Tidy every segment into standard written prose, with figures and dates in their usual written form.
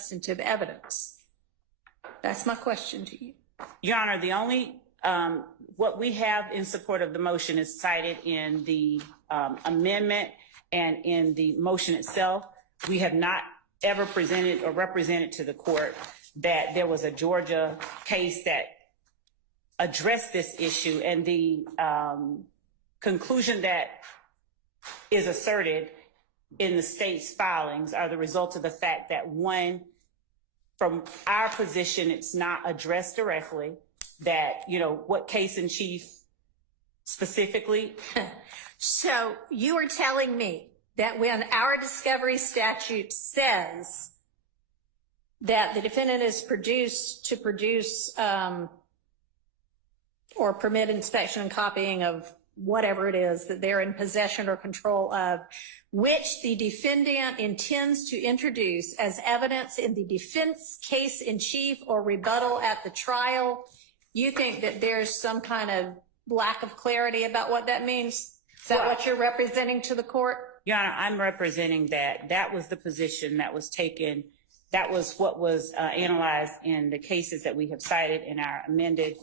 substantive evidence? That's my question to you. Your Honor, the only, what we have in support of the motion is cited in the amendment and in the motion itself. We have not ever presented or represented to the court that there was a Georgia case that addressed this issue, and the conclusion that is asserted in the state's filings are the result of the fact that, one, from our position, it's not addressed directly, that, you know, what case in chief specifically. So you are telling me that when our discovery statute says that the defendant is to produce or permit inspection and copying of whatever it is that they're in possession or control of, which the defendant intends to introduce as evidence in the defense case in chief or rebuttal at the trial, you think that there's some kind of lack of clarity about what that means? Is that what you're representing to the court? Your Honor, I'm representing that was the position that was taken. That was what was analyzed in the cases that we have cited in our amended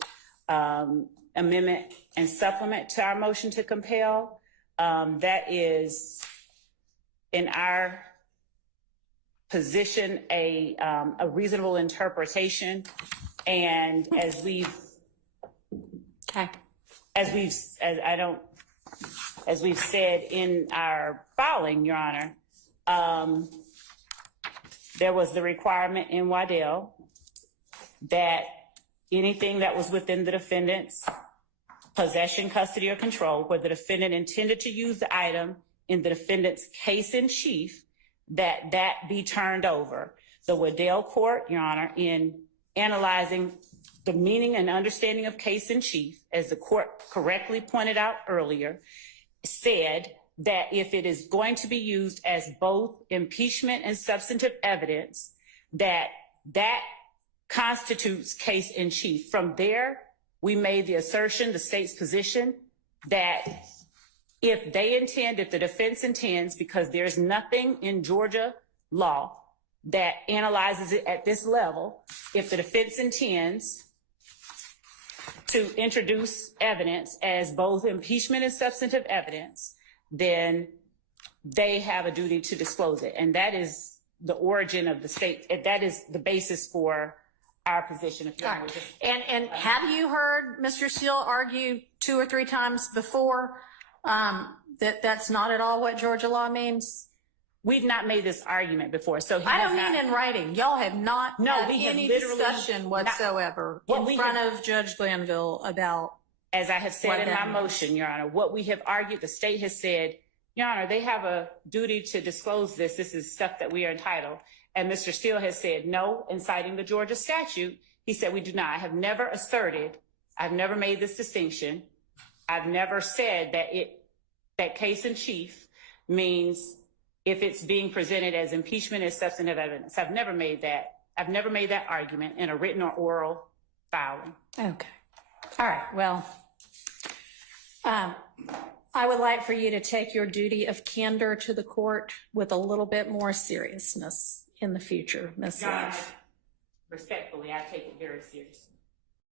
amendment and supplement to our motion to compel. That is, in our position, a reasonable interpretation. And as we've said in our filing, Your Honor, there was the requirement in Waddell that anything that was within the defendant's possession, custody, or control, where the defendant intended to use the item in the defendant's case in chief, that be turned over. The Waddell court, Your Honor, in analyzing the meaning and understanding of case in chief, as the court correctly pointed out earlier, said that if it is going to be used as both impeachment and substantive evidence, that constitutes case in chief. From there, we made the assertion, the state's position, that if the defense intends, because there's nothing in Georgia law that analyzes it at this level, if the defense intends to introduce evidence as both impeachment and substantive evidence, then they have a duty to disclose it. And that is the origin of the state. That is the basis for our position. And have you heard Mr. Steele argue 2 or 3 times before that that's not at all what Georgia law means? We've not made this argument before. So I don't mean in writing. Y'all have not had any discussion whatsoever in front of Judge Glanville about. As I have said in my motion, Your Honor, what we have argued, the state has said, Your Honor, they have a duty to disclose this. This is stuff that we are entitled. And Mr. Steele has said no, in citing the Georgia statute. He said we do not. I have never asserted, I've never made this distinction. I've never said that case in chief means if it's being presented as impeachment as substantive evidence. I've never made that. I've never made that argument in a written or oral filing. Okay. All right. Well, I would like for you to take your duty of candor to the court with a little bit more seriousness in the future, Ms. Love. Respectfully, I take it very seriously.